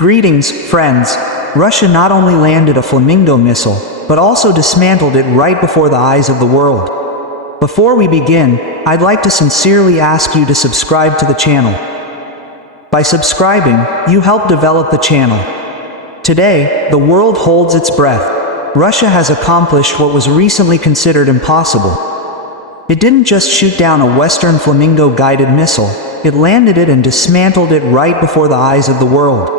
Greetings, friends. Russia not only landed a Flamingo missile, but also dismantled it right before the eyes of the world. Before we begin, I'd like to sincerely ask you to subscribe to the channel. By subscribing, you help develop the channel. Today, the world holds its breath. Russia has accomplished what was recently considered impossible. It didn't just shoot down a Western Flamingo guided missile, it landed it and dismantled it right before the eyes of the world.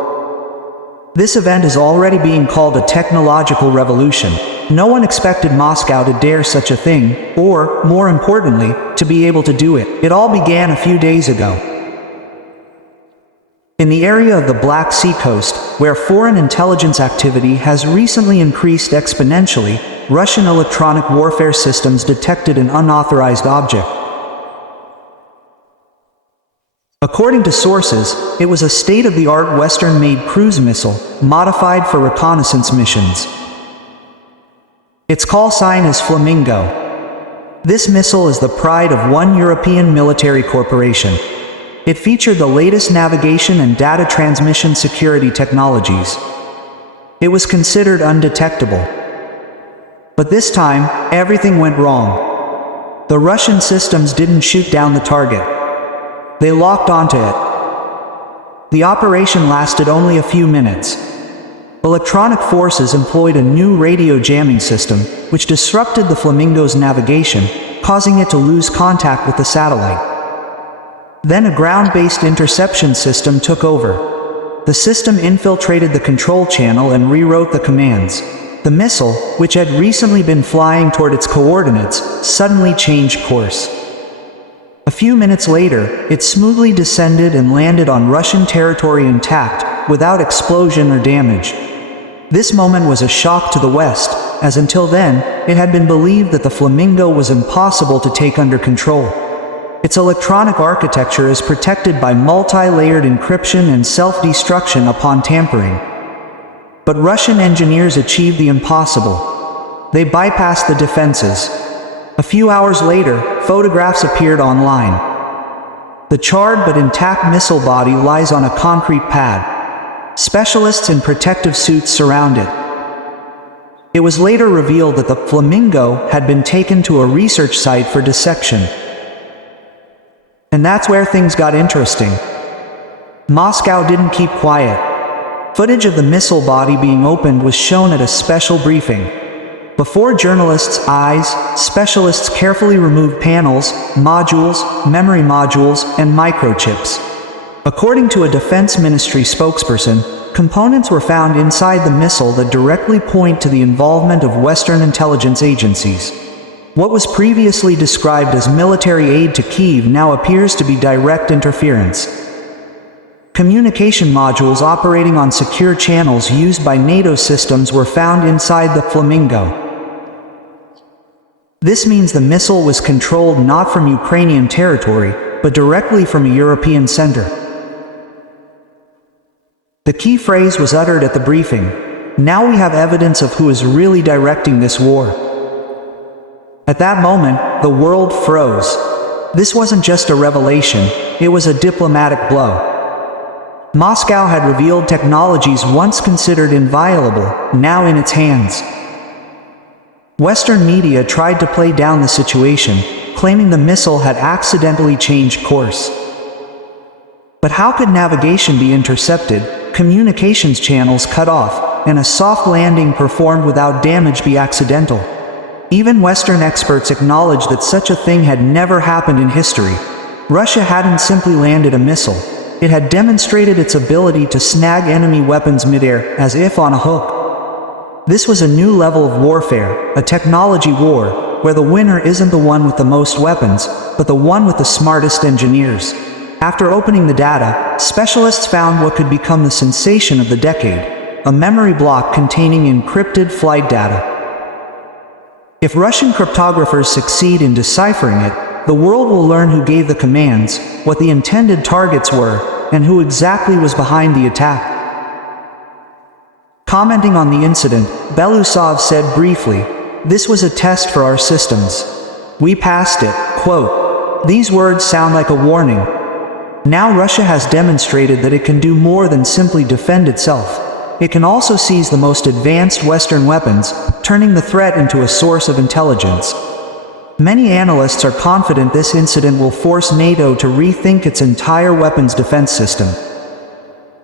This event is already being called a technological revolution. No one expected Moscow to dare such a thing, or, more importantly, to be able to do it. It all began a few days ago. In the area of the Black Sea coast, where foreign intelligence activity has recently increased exponentially, Russian electronic warfare systems detected an unauthorized object. According to sources, it was a state-of-the-art Western-made cruise missile, modified for reconnaissance missions. Its call sign is Flamingo. This missile is the pride of one European military corporation. It featured the latest navigation and data transmission security technologies. It was considered undetectable. But this time, everything went wrong. The Russian systems didn't shoot down the target. They locked onto it. The operation lasted only a few minutes. Electronic forces employed a new radio jamming system, which disrupted the Flamingo's navigation, causing it to lose contact with the satellite. Then a ground-based interception system took over. The system infiltrated the control channel and rewrote the commands. The missile, which had recently been flying toward its coordinates, suddenly changed course. A few minutes later, it smoothly descended and landed on Russian territory intact, without explosion or damage. This moment was a shock to the West, as until then, it had been believed that the Flamingo was impossible to take under control. Its electronic architecture is protected by multi-layered encryption and self-destruction upon tampering. But Russian engineers achieved the impossible. They bypassed the defenses. A few hours later, photographs appeared online. The charred but intact missile body lies on a concrete pad. Specialists in protective suits surround it. It was later revealed that the Flamingo had been taken to a research site for dissection. And that's where things got interesting. Moscow didn't keep quiet. Footage of the missile body being opened was shown at a special briefing. Before journalists' eyes, specialists carefully removed panels, modules, memory modules, and microchips. According to a Defense Ministry spokesperson, components were found inside the missile that directly point to the involvement of Western intelligence agencies. What was previously described as military aid to Kyiv now appears to be direct interference. Communication modules operating on secure channels used by NATO systems were found inside the Flamingo. This means the missile was controlled not from Ukrainian territory, but directly from a European center. The key phrase was uttered at the briefing. Now we have evidence of who is really directing this war. At that moment, the world froze. This wasn't just a revelation, it was a diplomatic blow. Moscow had revealed technologies once considered inviolable, now in its hands. Western media tried to play down the situation, claiming the missile had accidentally changed course. But how could navigation be intercepted, communications channels cut off, and a soft landing performed without damage be accidental? Even Western experts acknowledged that such a thing had never happened in history. Russia hadn't simply landed a missile. It had demonstrated its ability to snag enemy weapons midair, as if on a hook. This was a new level of warfare, a technology war, where the winner isn't the one with the most weapons, but the one with the smartest engineers. After opening the data, specialists found what could become the sensation of the decade, a memory block containing encrypted flight data. If Russian cryptographers succeed in deciphering it, the world will learn who gave the commands, what the intended targets were, and who exactly was behind the attack. Commenting on the incident, Belousov said briefly, "This was a test for our systems. We passed it." Quote, "These words sound like a warning. Now Russia has demonstrated that it can do more than simply defend itself. It can also seize the most advanced Western weapons, turning the threat into a source of intelligence. Many analysts are confident this incident will force NATO to rethink its entire weapons defense system.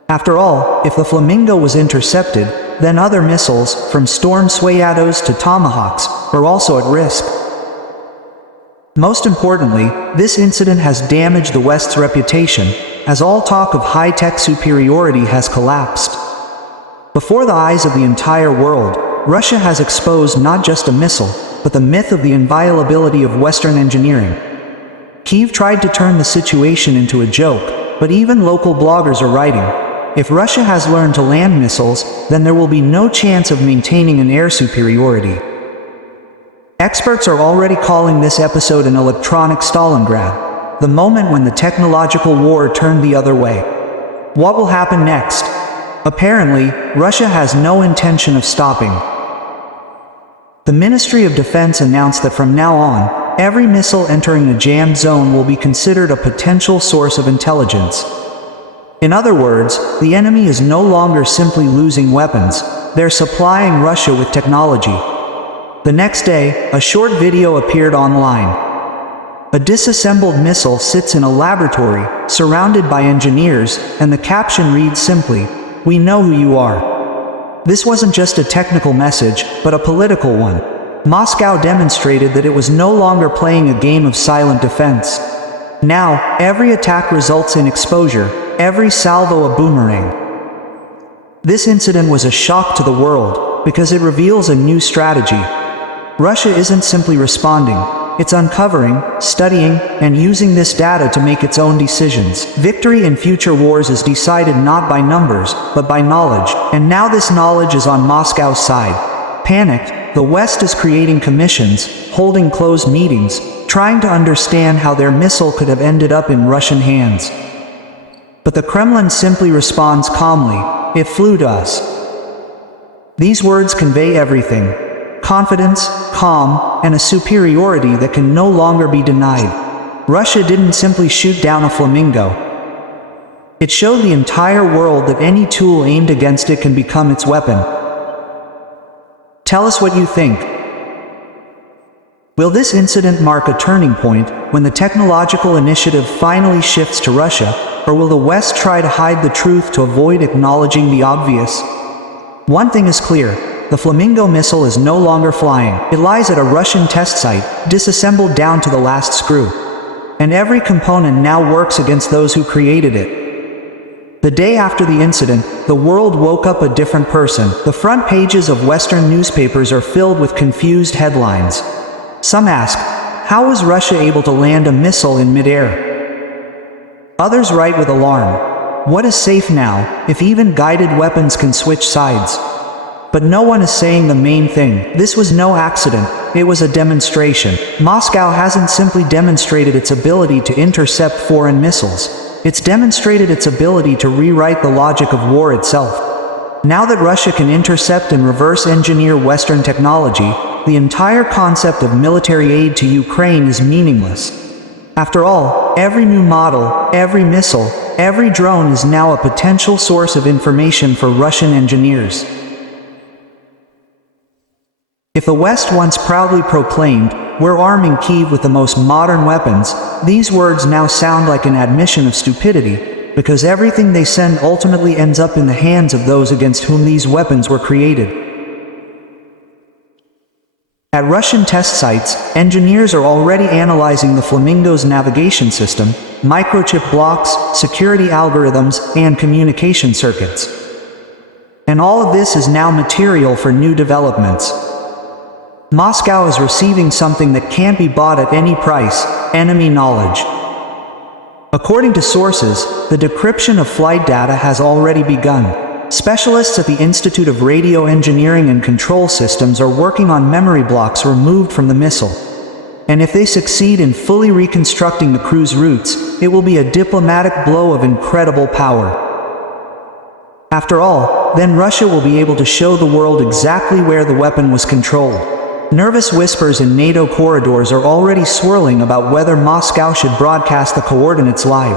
After all, if the Flamingo was intercepted, then other missiles, from Storm Shadows to Tomahawks, are also at risk. Most importantly, this incident has damaged the West's reputation, as all talk of high-tech superiority has collapsed. Before the eyes of the entire world, Russia has exposed not just a missile, but the myth of the inviolability of Western engineering. Kyiv tried to turn the situation into a joke, but even local bloggers are writing, if Russia has learned to land missiles, then there will be no chance of maintaining an air superiority. Experts are already calling this episode an electronic Stalingrad, the moment when the technological war turned the other way. What will happen next? Apparently, Russia has no intention of stopping. The Ministry of Defense announced that from now on, every missile entering a jammed zone will be considered a potential source of intelligence. In other words, the enemy is no longer simply losing weapons, they're supplying Russia with technology. The next day, a short video appeared online. A disassembled missile sits in a laboratory, surrounded by engineers, and the caption reads simply, "We know who you are." This wasn't just a technical message, but a political one. Moscow demonstrated that it was no longer playing a game of silent defense. Now, every attack results in exposure, every salvo a boomerang. This incident was a shock to the world, because it reveals a new strategy. Russia isn't simply responding, it's uncovering, studying, and using this data to make its own decisions. Victory in future wars is decided not by numbers, but by knowledge, and now this knowledge is on Moscow's side. Panicked, the West is creating commissions, holding closed meetings, trying to understand how their missile could have ended up in Russian hands. But the Kremlin simply responds calmly, "It flew to us." These words convey everything. Confidence, calm, and a superiority that can no longer be denied. Russia didn't simply shoot down a Flamingo. It showed the entire world that any tool aimed against it can become its weapon. Tell us what you think. Will this incident mark a turning point, when the technological initiative finally shifts to Russia, or will the West try to hide the truth to avoid acknowledging the obvious? One thing is clear. The Flamingo missile is no longer flying. It lies at a Russian test site, disassembled down to the last screw. And every component now works against those who created it. The day after the incident, the world woke up a different person. The front pages of Western newspapers are filled with confused headlines. Some ask, how was Russia able to land a missile in midair? Others write with alarm, what is safe now, if even guided weapons can switch sides? But no one is saying the main thing. This was no accident, it was a demonstration. Moscow hasn't simply demonstrated its ability to intercept foreign missiles. It's demonstrated its ability to rewrite the logic of war itself. Now that Russia can intercept and reverse engineer Western technology, the entire concept of military aid to Ukraine is meaningless. After all, every new model, every missile, every drone is now a potential source of information for Russian engineers. If the West once proudly proclaimed, "We're arming Kyiv with the most modern weapons," these words now sound like an admission of stupidity, because everything they send ultimately ends up in the hands of those against whom these weapons were created. At Russian test sites, engineers are already analyzing the Flamingo's navigation system, microchip blocks, security algorithms, and communication circuits. And all of this is now material for new developments. Moscow is receiving something that can't be bought at any price: enemy knowledge. According to sources, the decryption of flight data has already begun. Specialists at the Institute of Radio Engineering and Control Systems are working on memory blocks removed from the missile. And if they succeed in fully reconstructing the crew's routes, it will be a diplomatic blow of incredible power. After all, then Russia will be able to show the world exactly where the weapon was controlled. Nervous whispers in NATO corridors are already swirling about whether Moscow should broadcast the coordinates live.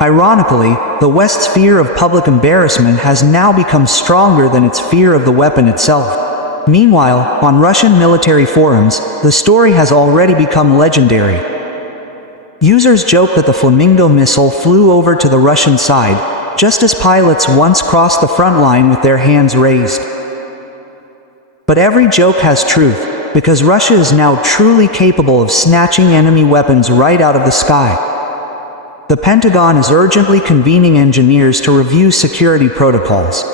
Ironically, the West's fear of public embarrassment has now become stronger than its fear of the weapon itself. Meanwhile, on Russian military forums, the story has already become legendary. Users joke that the Flamingo missile flew over to the Russian side, just as pilots once crossed the front line with their hands raised. But every joke has truth, because Russia is now truly capable of snatching enemy weapons right out of the sky. The Pentagon is urgently convening engineers to review security protocols.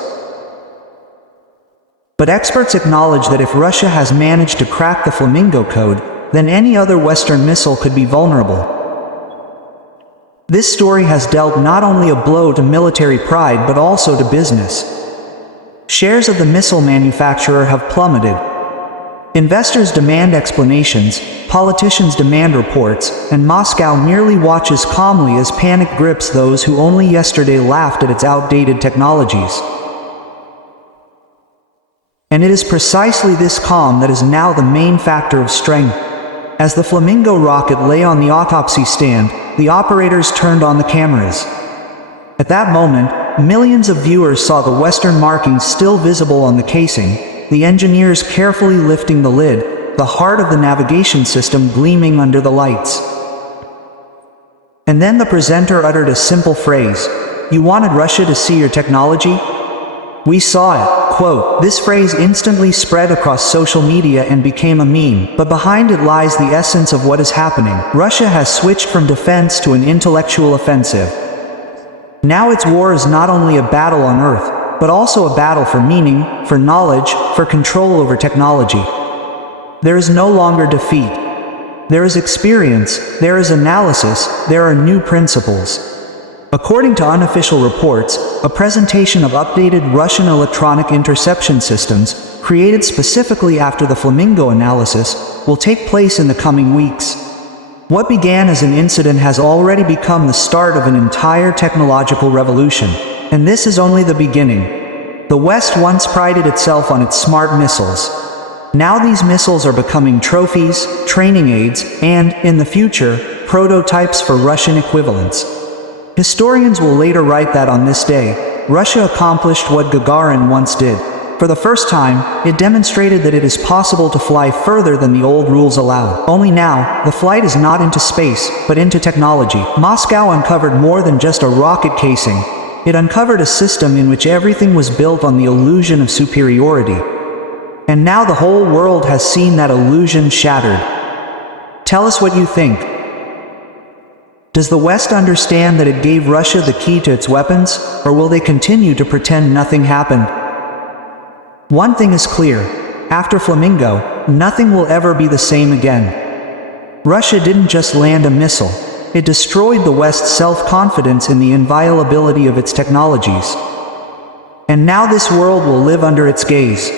But experts acknowledge that if Russia has managed to crack the Flamingo code, then any other Western missile could be vulnerable. This story has dealt not only a blow to military pride but also to business. Shares of the missile manufacturer have plummeted. Investors demand explanations, politicians demand reports, and Moscow merely watches calmly as panic grips those who only yesterday laughed at its outdated technologies. And it is precisely this calm that is now the main factor of strength. As the Flamingo rocket lay on the autopsy stand, the operators turned on the cameras. At that moment, millions of viewers saw the Western markings still visible on the casing, the engineers carefully lifting the lid, the heart of the navigation system gleaming under the lights. And then the presenter uttered a simple phrase, "You wanted Russia to see your technology? We saw it." Quote, this phrase instantly spread across social media and became a meme, but behind it lies the essence of what is happening. Russia has switched from defense to an intellectual offensive. Now its war is not only a battle on Earth, but also a battle for meaning, for knowledge, for control over technology. There is no longer defeat. There is experience, there is analysis, there are new principles. According to unofficial reports, a presentation of updated Russian electronic interception systems, created specifically after the Flamingo analysis, will take place in the coming weeks. What began as an incident has already become the start of an entire technological revolution. And this is only the beginning. The West once prided itself on its smart missiles. Now these missiles are becoming trophies, training aids, and, in the future, prototypes for Russian equivalents. Historians will later write that on this day, Russia accomplished what Gagarin once did. For the first time, it demonstrated that it is possible to fly further than the old rules allowed. Only now, the flight is not into space, but into technology. Moscow uncovered more than just a rocket casing. It uncovered a system in which everything was built on the illusion of superiority. And now the whole world has seen that illusion shattered. Tell us what you think. Does the West understand that it gave Russia the key to its weapons, or will they continue to pretend nothing happened? One thing is clear. After Flamingo, nothing will ever be the same again. Russia didn't just land a missile. It destroyed the West's self-confidence in the inviolability of its technologies. And now this world will live under its gaze.